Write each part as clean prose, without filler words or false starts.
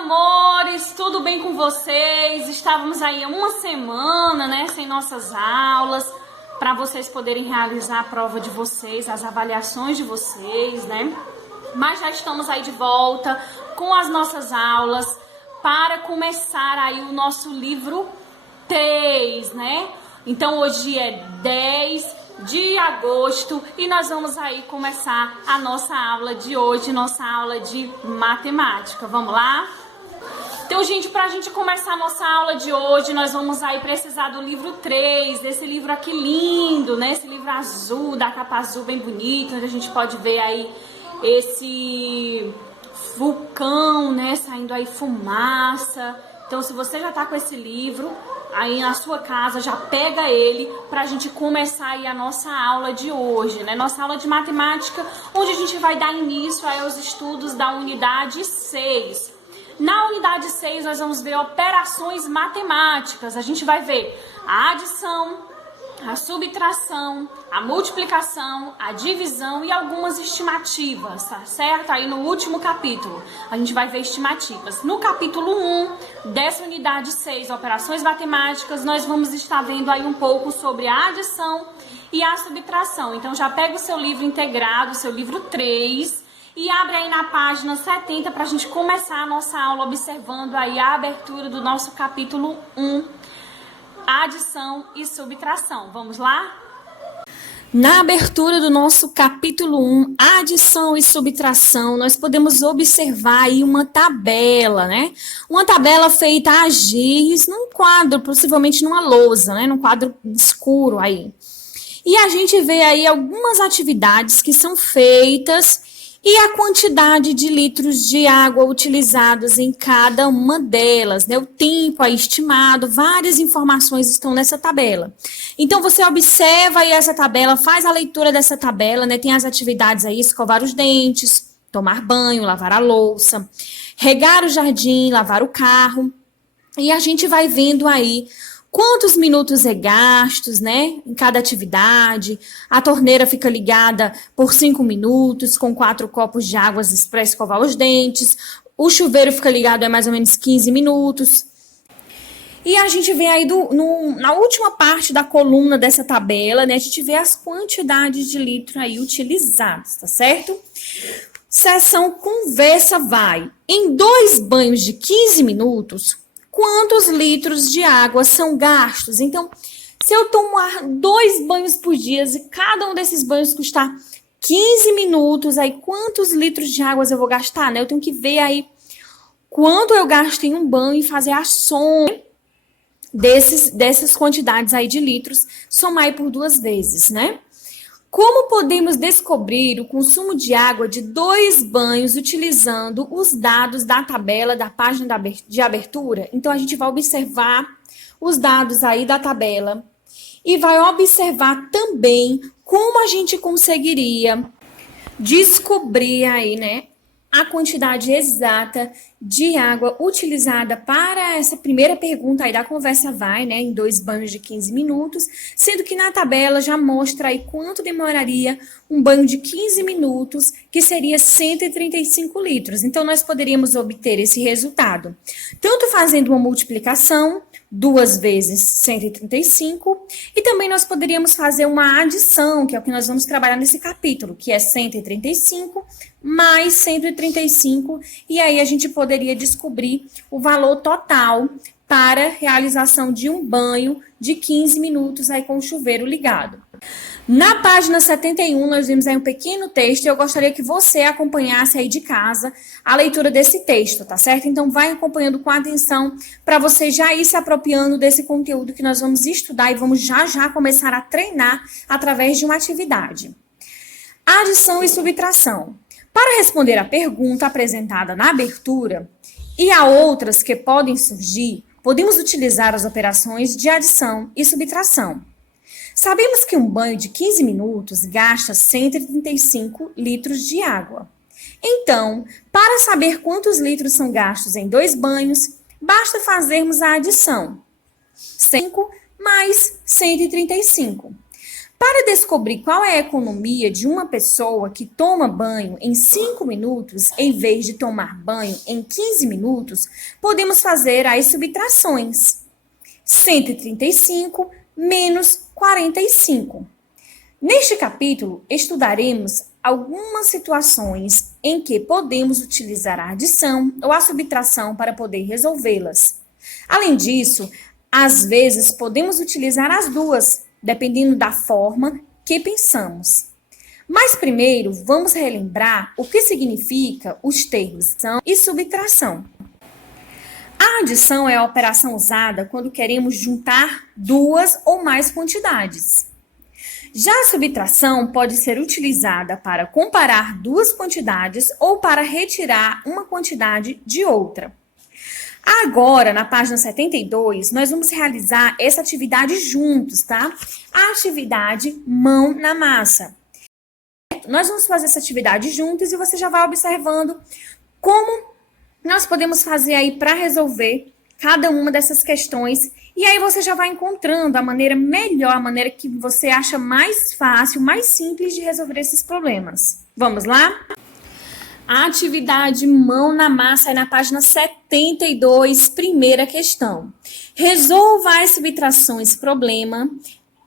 amores, tudo bem com vocês? Estávamos aí há uma semana, né, sem nossas aulas, para vocês poderem realizar a prova de vocês, as avaliações de vocês, né? Mas já estamos aí de volta com as nossas aulas para começar aí o nosso livro 3, né? Então hoje é 10 de agosto e nós vamos aí começar a nossa aula de hoje, nossa aula de matemática. Vamos lá? Então, gente, para a gente começar a nossa aula de hoje, nós vamos aí precisar do livro 3, desse livro aqui lindo, né? Esse livro azul, da capa azul bem bonito, onde a gente pode ver aí esse vulcão, né? Saindo aí fumaça. Então, se você já tá com esse livro aí na sua casa, já pega ele pra gente começar aí a nossa aula de hoje, né? Nossa aula de matemática, onde a gente vai dar início aí aos estudos da unidade 6. Na unidade 6, nós vamos ver operações matemáticas. A gente vai ver a adição, a subtração, a multiplicação, a divisão e algumas estimativas, tá certo? Aí no último capítulo, a gente vai ver estimativas. No capítulo 1 dessa unidade 6, operações matemáticas, nós vamos estar vendo aí um pouco sobre a adição e a subtração. Então já pega o seu livro integrado, o seu livro 3, e abre aí na página 70 para a gente começar a nossa aula observando aí a abertura do nosso capítulo 1. Adição e subtração. Vamos lá? Na abertura do nosso capítulo 1, adição e subtração, nós podemos observar aí uma tabela, né? Uma tabela feita a giz num quadro, possivelmente numa lousa, né? Num quadro escuro aí. E a gente vê aí algumas atividades que são feitas e a quantidade de litros de água utilizados em cada uma delas, né? O tempo aí estimado, várias informações estão nessa tabela. Então, você observa aí essa tabela, faz a leitura dessa tabela, né? Tem as atividades aí, escovar os dentes, tomar banho, lavar a louça, regar o jardim, lavar o carro. E a gente vai vendo aí quantos minutos é gastos, né, em cada atividade. A torneira fica ligada por 5 minutos, com 4 copos de água para escovar os dentes. O chuveiro fica ligado mais ou menos 15 minutos. E a gente vê aí na última parte da coluna dessa tabela, né, a gente vê as quantidades de litro aí utilizados, tá certo? Seção conversa vai. Em 2 banhos de 15 minutos, quantos litros de água são gastos? Então, se eu tomar 2 banhos por dia e cada um desses banhos custar 15 minutos, aí quantos litros de água eu vou gastar, né? Eu tenho que ver aí quanto eu gasto em um banho e fazer a soma dessas quantidades aí de litros, somar aí por 2 vezes, né? Como podemos descobrir o consumo de água de 2 banhos utilizando os dados da tabela da página de abertura? Então, a gente vai observar os dados aí da tabela e vai observar também como a gente conseguiria descobrir aí, né, a quantidade exata de água utilizada para essa primeira pergunta aí da conversa vai, né, em 2 banhos de 15 minutos, sendo que na tabela já mostra aí quanto demoraria um banho de 15 minutos, que seria 135 litros. Então, nós poderíamos obter esse resultado, tanto fazendo uma multiplicação, 2 vezes 135, e também nós poderíamos fazer uma adição, que é o que nós vamos trabalhar nesse capítulo, que é 135 mais 135, e aí a gente poderia descobrir o valor total para realização de um banho de 15 minutos aí com o chuveiro ligado. Na página 71, nós vimos aí um pequeno texto e eu gostaria que você acompanhasse aí de casa a leitura desse texto, tá certo? Então, vai acompanhando com atenção para você já ir se apropriando desse conteúdo que nós vamos estudar e vamos já começar a treinar através de uma atividade. Adição e subtração. Para responder à pergunta apresentada na abertura e a outras que podem surgir, podemos utilizar as operações de adição e subtração. Sabemos que um banho de 15 minutos gasta 135 litros de água. Então, para saber quantos litros são gastos em 2 banhos, basta fazermos a adição. 5 mais 135. Para descobrir qual é a economia de uma pessoa que toma banho em 5 minutos, em vez de tomar banho em 15 minutos, podemos fazer as subtrações. 135 menos 45. Neste capítulo, estudaremos algumas situações em que podemos utilizar a adição ou a subtração para poder resolvê-las. Além disso, às vezes podemos utilizar as duas, dependendo da forma que pensamos. Mas primeiro, vamos relembrar o que significa os termos adição e subtração. A adição é a operação usada quando queremos juntar duas ou mais quantidades. Já a subtração pode ser utilizada para comparar duas quantidades ou para retirar uma quantidade de outra. Agora, na página 72, nós vamos realizar essa atividade juntos, tá? A atividade mão na massa. Nós vamos fazer essa atividade juntos e você já vai observando como nós podemos fazer aí para resolver cada uma dessas questões. E aí você já vai encontrando a maneira melhor, a maneira que você acha mais fácil, mais simples de resolver esses problemas. Vamos lá? A atividade mão na massa é na página 72, primeira questão. Resolva as subtrações problema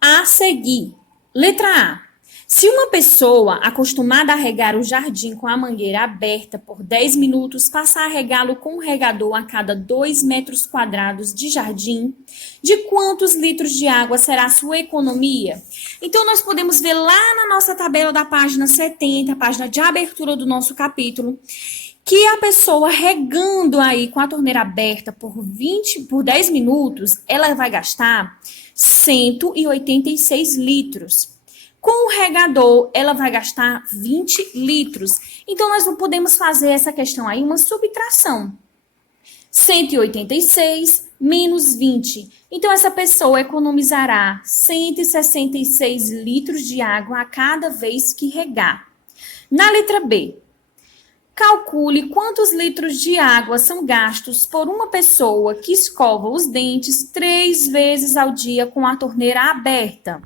a seguir. Letra A. Se uma pessoa acostumada a regar o jardim com a mangueira aberta por 10 minutos passar a regá-lo com um regador a cada 2 metros quadrados de jardim, de quantos litros de água será a sua economia? Então, nós podemos ver lá na nossa tabela da página 70, a página de abertura do nosso capítulo, que a pessoa regando aí com a torneira aberta por 10 minutos, ela vai gastar 186 litros. Com o regador, ela vai gastar 20 litros. Então, nós não podemos fazer essa questão aí uma subtração. 186 menos 20. Então, essa pessoa economizará 166 litros de água a cada vez que regar. Na letra B, calcule quantos litros de água são gastos por uma pessoa que escova os dentes 3 vezes ao dia com a torneira aberta.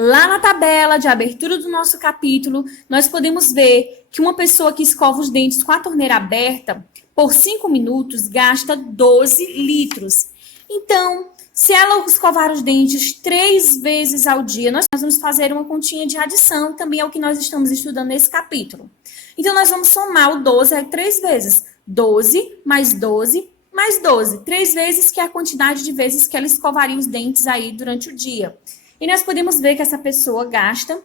Lá na tabela de abertura do nosso capítulo, nós podemos ver que uma pessoa que escova os dentes com a torneira aberta por 5 minutos gasta 12 litros. Então, se ela escovar os dentes 3 vezes ao dia, nós vamos fazer uma continha de adição, também é o que nós estamos estudando nesse capítulo. Então, nós vamos somar o 12 3 vezes. 12 mais 12 mais 12. 3 vezes que é a quantidade de vezes que ela escovaria os dentes aí durante o dia. E nós podemos ver que essa pessoa gasta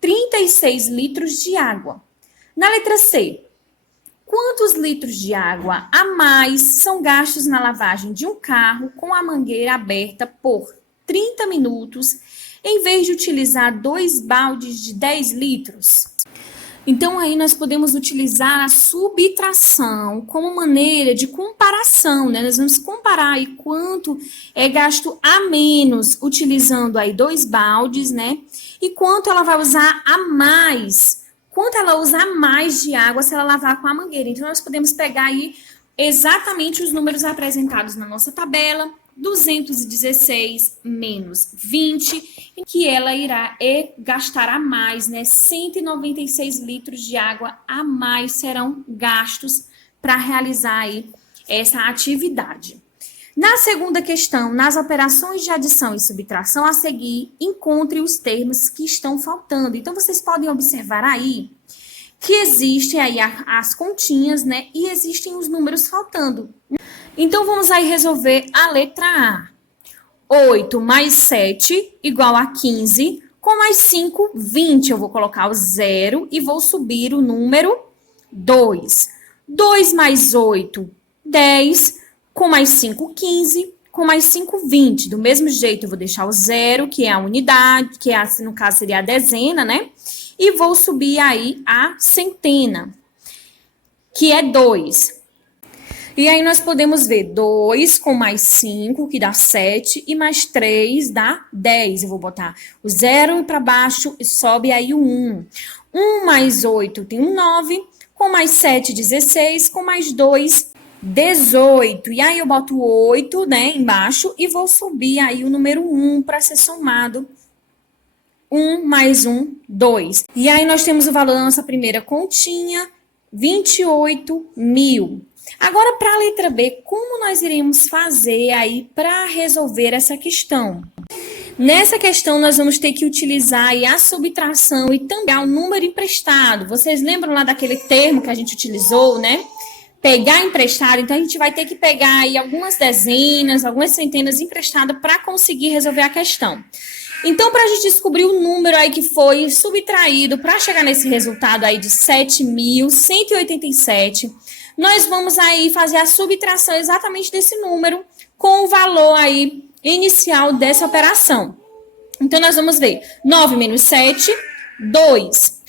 36 litros de água. Na letra C, quantos litros de água a mais são gastos na lavagem de um carro com a mangueira aberta por 30 minutos, em vez de utilizar 2 baldes de 10 litros? Então, aí nós podemos utilizar a subtração como maneira de comparação, né? Nós vamos comparar aí quanto é gasto a menos utilizando aí 2 baldes, né? E quanto ela vai usar a mais, quanto ela usa a mais de água se ela lavar com a mangueira. Então, nós podemos pegar aí exatamente os números apresentados na nossa tabela, 216 menos 20, que ela irá gastar a mais, né? 196 litros de água a mais serão gastos para realizar aí essa atividade. Na segunda questão, nas operações de adição e subtração a seguir, encontre os termos que estão faltando. Então, vocês podem observar aí que existem aí as continhas, né? E existem os números faltando. Então, vamos aí resolver a letra A. 8 mais 7 igual a 15, com mais 5, 20. Eu vou colocar o 0 e vou subir o número 2. 2 mais 8, 10, com mais 5, 15, com mais 5, 20. Do mesmo jeito, eu vou deixar o 0, que é a unidade, que é, no caso seria a dezena, né? E vou subir aí a centena, que é 2. E aí nós podemos ver 2 com mais 5, que dá 7, e mais 3 dá 10. Eu vou botar o 0 para baixo e sobe aí o 1. 1 mais 8 tem um 9, com mais 7, 16, com mais 2, 18. E aí eu boto o 8, né, embaixo e vou subir aí o número 1 para ser somado 1 mais 1, 2. E aí nós temos o valor da nossa primeira continha, 28 mil. Agora, para a letra B, como nós iremos fazer aí para resolver essa questão? Nessa questão, nós vamos ter que utilizar aí a subtração e também o número emprestado. Vocês lembram lá daquele termo que a gente utilizou, né? Pegar emprestado. Então, a gente vai ter que pegar aí algumas dezenas, algumas centenas emprestadas para conseguir resolver a questão. Então, para a gente descobrir o número aí que foi subtraído para chegar nesse resultado aí de 7.187, nós vamos aí fazer a subtração exatamente desse número com o valor aí inicial dessa operação. Então, nós vamos ver 9 menos 7, 2.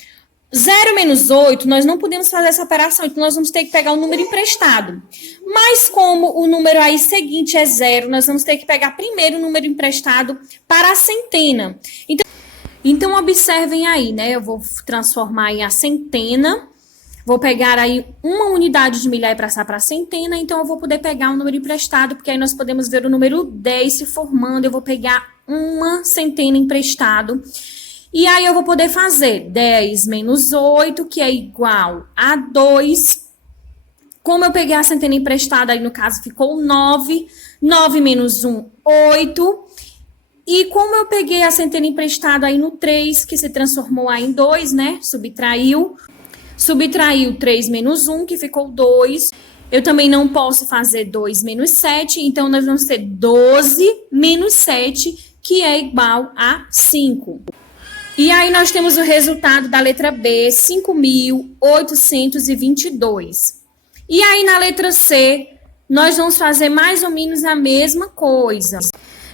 0 menos 8, nós não podemos fazer essa operação, então nós vamos ter que pegar o número emprestado. Mas como o número aí seguinte é 0, nós vamos ter que pegar primeiro o número emprestado para a centena. Então observem aí, né? Eu vou transformar aí a centena. Vou pegar aí uma unidade de milhar e passar para a centena, então eu vou poder pegar o número emprestado, porque aí nós podemos ver o número 10 se formando, eu vou pegar uma centena emprestado. E aí eu vou poder fazer 10 menos 8, que é igual a 2. Como eu peguei a centena emprestada, aí no caso ficou 9. 9 menos 1, 8. E como eu peguei a centena emprestada aí no 3, que se transformou aí em 2, né? Subtraiu 3 menos 1, que ficou 2. Eu também não posso fazer 2 menos 7, então nós vamos ter 12 menos 7, que é igual a 5. E aí nós temos o resultado da letra B, 5.822. E aí na letra C, nós vamos fazer mais ou menos a mesma coisa.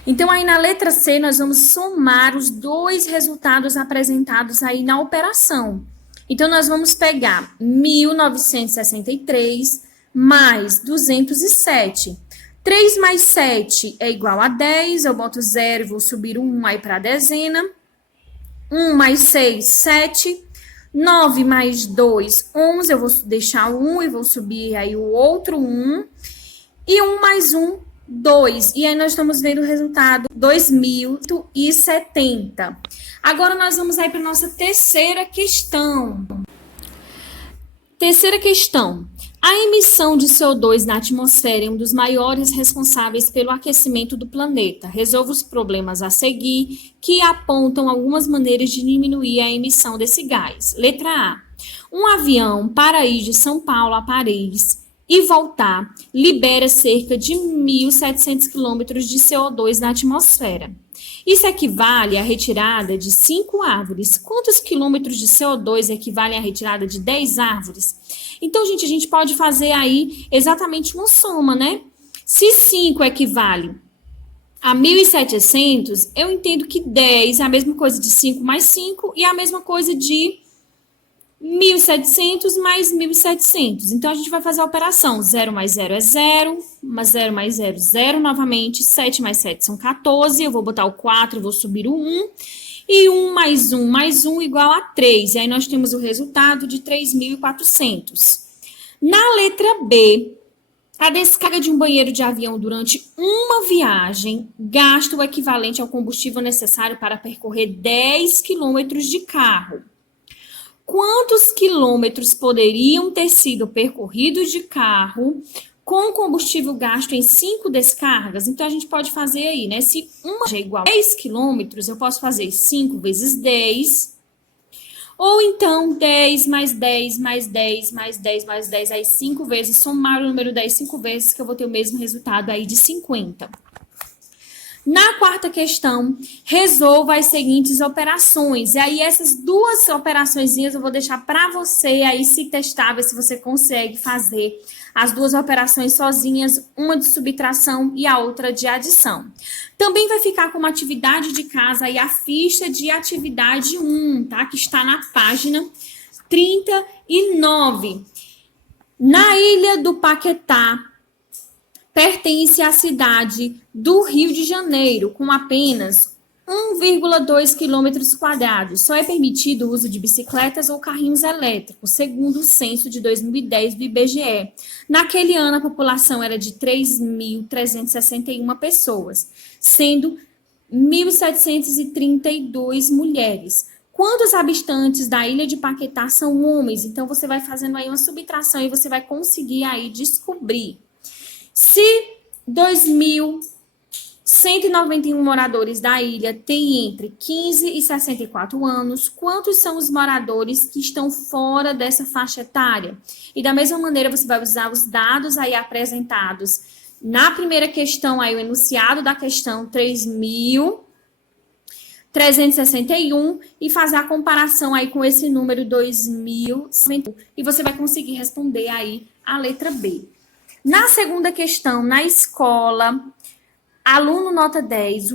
Então aí na letra C, nós vamos somar os dois resultados apresentados aí na operação. Então nós vamos pegar 1.963 mais 207. 3 mais 7 é igual a 10, eu boto 0 e vou subir 1 aí para a dezena. 1 mais 6, 7. 9 mais 2, 11. Eu vou deixar o 1 e vou subir aí o outro 1. E 1 mais 1, 2. E aí nós estamos vendo o resultado, 2.070. Agora nós vamos aí para a nossa terceira questão. Terceira questão. A emissão de CO2 na atmosfera é um dos maiores responsáveis pelo aquecimento do planeta. Resolva os problemas a seguir, que apontam algumas maneiras de diminuir a emissão desse gás. Letra A. Um avião para ir de São Paulo a Paris e voltar libera cerca de 1.700 quilômetros de CO2 na atmosfera. Isso equivale à retirada de 5 árvores. Quantos quilômetros de CO2 equivalem à retirada de 10 árvores? Então, gente, a gente pode fazer aí exatamente uma soma, né? Se 5 equivale a 1.700, eu entendo que 10 é a mesma coisa de 5 mais 5 e a mesma coisa de 1.700 mais 1.700. Então, a gente vai fazer a operação. 0 mais 0 é 0, mas 0 mais 0, 0 novamente. 7 mais 7 são 14. Eu vou botar o 4, vou subir o 1. E 1 mais 1 mais 1 igual a 3. E aí nós temos o resultado de 3.400. Na letra B, a descarga de um banheiro de avião durante uma viagem gasta o equivalente ao combustível necessário para percorrer 10 quilômetros de carro. Quantos quilômetros poderiam ter sido percorridos de carro com combustível gasto em 5 descargas? Então, a gente pode fazer aí, né? Se uma é igual a 10 quilômetros, eu posso fazer 5 vezes 10. Ou então, 10 mais 10 mais 10 mais 10 mais 10, aí 5 vezes, somar o número 10 5 vezes, que eu vou ter o mesmo resultado aí de 50. Na quarta questão, resolva as seguintes operações. E aí, essas duas operaçõezinhas eu vou deixar para você aí se testar, ver se você consegue fazer as duas operações sozinhas, uma de subtração e a outra de adição. Também vai ficar como atividade de casa aí a ficha de atividade 1, tá? Que está na página 39. Na Ilha do Paquetá, pertence à cidade do Rio de Janeiro, com apenas 1,2 quilômetros quadrados. Só é permitido o uso de bicicletas ou carrinhos elétricos, segundo o censo de 2010 do IBGE. Naquele ano, a população era de 3.361 pessoas, sendo 1.732 mulheres. Quantos habitantes da ilha de Paquetá são homens? Então, você vai fazendo aí uma subtração e você vai conseguir aí descobrir. Se 2.191 moradores da ilha têm entre 15 e 64 anos, quantos são os moradores que estão fora dessa faixa etária? E da mesma maneira, você vai usar os dados aí apresentados na primeira questão, aí o enunciado da questão 3.361 e fazer a comparação aí com esse número 2.000 e você vai conseguir responder aí a letra B. Na segunda questão, na escola, aluno nota 10,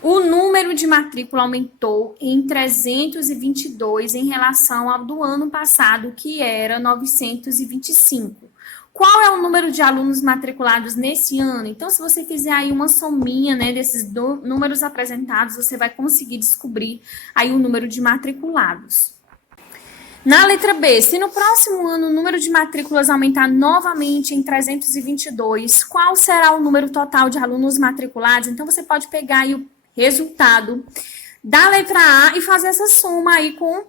o número de matrícula aumentou em 322 em relação ao do ano passado, que era 925. Qual é o número de alunos matriculados nesse ano? Então, se você fizer aí uma sominha, né, desses números apresentados, você vai conseguir descobrir aí o número de matriculados. Na letra B, se no próximo ano o número de matrículas aumentar novamente em 322, qual será o número total de alunos matriculados? Então, você pode pegar aí o resultado da letra A e fazer essa soma aí com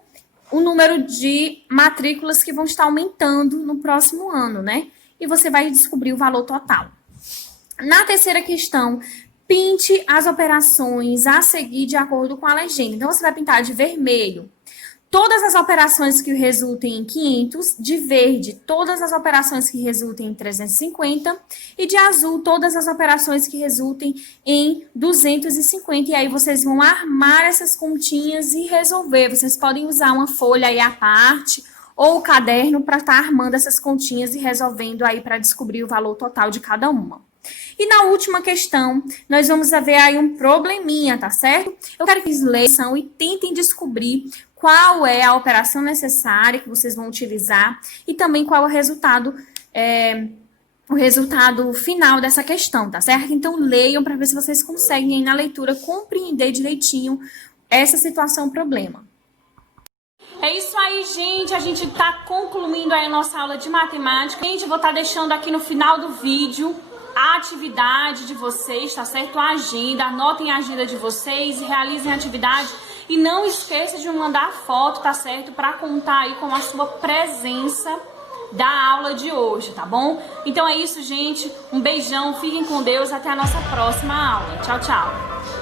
o número de matrículas que vão estar aumentando no próximo ano, né? E você vai descobrir o valor total. Na terceira questão, pinte as operações a seguir de acordo com a legenda. Então, você vai pintar de vermelho todas as operações que resultem em 500, de verde, todas as operações que resultem em 350 e de azul, todas as operações que resultem em 250. E aí vocês vão armar essas continhas e resolver. Vocês podem usar uma folha aí à parte ou o caderno para estar armando essas continhas e resolvendo aí para descobrir o valor total de cada uma. E na última questão, nós vamos ver aí um probleminha, tá certo? Eu quero que vocês leiam e tentem descobrir qual é a operação necessária que vocês vão utilizar e também qual é o resultado final dessa questão, tá certo? Então, leiam para ver se vocês conseguem aí na leitura compreender direitinho essa situação, problema. É isso aí, gente. A gente tá concluindo aí a nossa aula de matemática. Gente, vou estar deixando aqui no final do vídeo a atividade de vocês, tá certo? A agenda, anotem a agenda de vocês, realizem a atividade e não esqueça de me mandar foto, tá certo? Para contar aí com a sua presença da aula de hoje, tá bom? Então é isso, gente. Um beijão, fiquem com Deus, até a nossa próxima aula. Tchau, tchau.